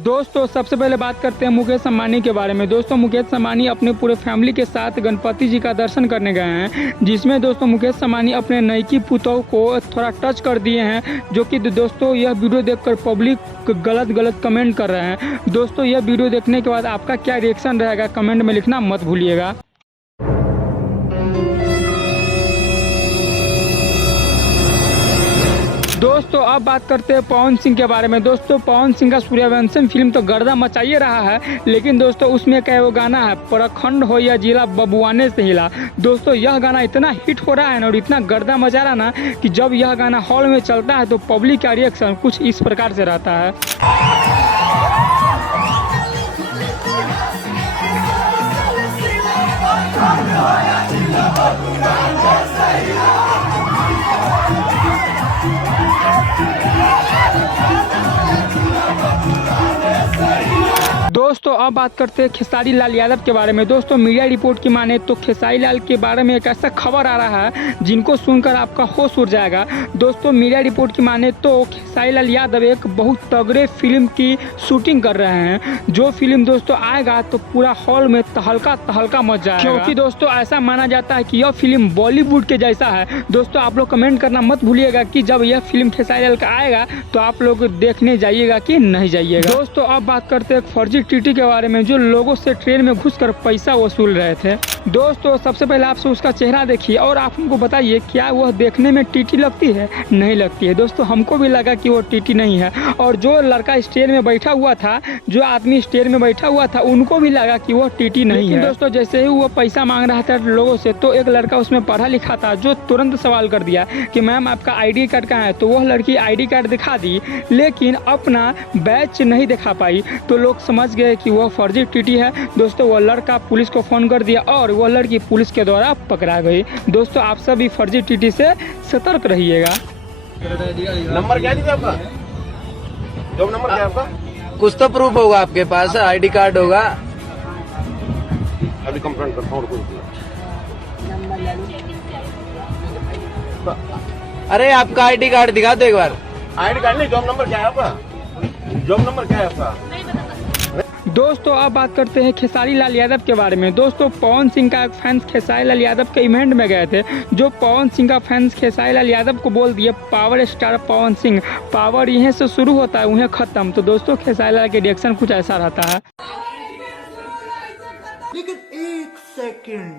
दोस्तों सबसे पहले बात करते हैं मुकेश अंबानी के बारे में। दोस्तों मुकेश अंबानी अपने पूरे फैमिली के साथ गणपति जी का दर्शन करने गए हैं, जिसमें दोस्तों मुकेश अंबानी अपने नईकी पुतों को थोड़ा टच कर दिए हैं, जो कि दोस्तों यह वीडियो देखकर पब्लिक गलत कमेंट कर रहे हैं। दोस्तों यह वीडियो देखने के बाद आपका क्या रिएक्शन रहेगा कमेंट में लिखना मत भूलिएगा। दोस्तों अब बात करते हैं पवन सिंह के बारे में। दोस्तों पवन सिंह का सूर्यवंशम फिल्म तो गर्दा मचाइए रहा है, लेकिन दोस्तों उसमें क्या वो गाना है प्रखंड हो या जिला बबुआने से हिला। दोस्तों यह गाना इतना हिट हो रहा है ना और इतना गर्दा मचा रहा ना कि जब यह गाना हॉल में चलता है तो पब्लिक का रिएक्शन कुछ इस प्रकार से रहता है। दोस्तों अब बात करते हैं खेसारी लाल यादव के बारे में। दोस्तों मीडिया रिपोर्ट की माने तो खेसारी लाल के बारे में एक ऐसा खबर आ रहा है जिनको सुनकर आपका होश उड़ जाएगा। दोस्तों मीडिया रिपोर्ट की माने तो खेसारी लाल यादव एक बहुत तगड़े फिल्म की शूटिंग कर रहे हैं, जो फिल्म दोस्तों आएगा तो पूरा हॉल में तहलका मच जाएगा, क्योंकि दोस्तों ऐसा माना जाता है कि यह फिल्म बॉलीवुड के जैसा है। दोस्तों आप लोग कमेंट करना मत भूलिएगा कि जब यह फिल्म खेसारी लाल का आएगा तो आप लोग देखने जाइएगा कि नहीं जाइएगा। दोस्तों अब बात करते हैं फर्जी टीटी के बारे में, जो लोगों से ट्रेन में घुसकर पैसा वसूल रहे थे। दोस्तों सबसे पहले आपसे उसका चेहरा देखिए और आप हमको बताइए क्या वह देखने में टीटी लगती है? नहीं लगती है। दोस्तों हमको भी लगा कि वो टीटी नहीं है, और जो लड़का स्टेज में बैठा हुआ था, जो आदमी स्टेज में बैठा हुआ था, उनको भी लगा कि वो टीटी नहीं है। दोस्तों जैसे ही वो पैसा मांग रहा था लोगों से तो एक लड़का उसमें पढ़ा लिखा था जो तुरंत सवाल कर दिया कि मैम आपका ID कार्ड कहाँ है? तो वह लड़की ID कार्ड दिखा दी, लेकिन अपना बैच नहीं दिखा पाई, तो लोग समझ गए कि वह फर्जी टीटी है। दोस्तों वह लड़का पुलिस को फोन कर दिया और वह लड़की पुलिस के द्वारा पकड़ा गई। दोस्तों आप सभी फर्जी टीटी से सतर्क रहिएगा। नंबर क्या दीजिए आपका? जॉब नंबर क्या आपका? कुछ तो प्रूफ होगा आपके पास, ID कार्ड होगा। अभी कंप्लेंट करता हूँ। अरे आपका ID कार्ड दिखा दो एक बार। ID कार्ड नहीं, जॉब नंबर क्या है आपका? जॉब नंबर क्या है आपका? दोस्तों अब बात करते हैं खेसारी लाल यादव के बारे में। दोस्तों पवन सिंह का एक फैंस खेसारी लाल यादव के इवेंट में गए थे, जो पवन सिंह का फैंस खेसारी लाल यादव को बोल दिए power star Pawan Singh, power यहीं से शुरू होता है उन्हें खत्म। तो दोस्तों खेसारी लाल के रिएक्शन कुछ ऐसा रहता है। लेकिन एक सेकंड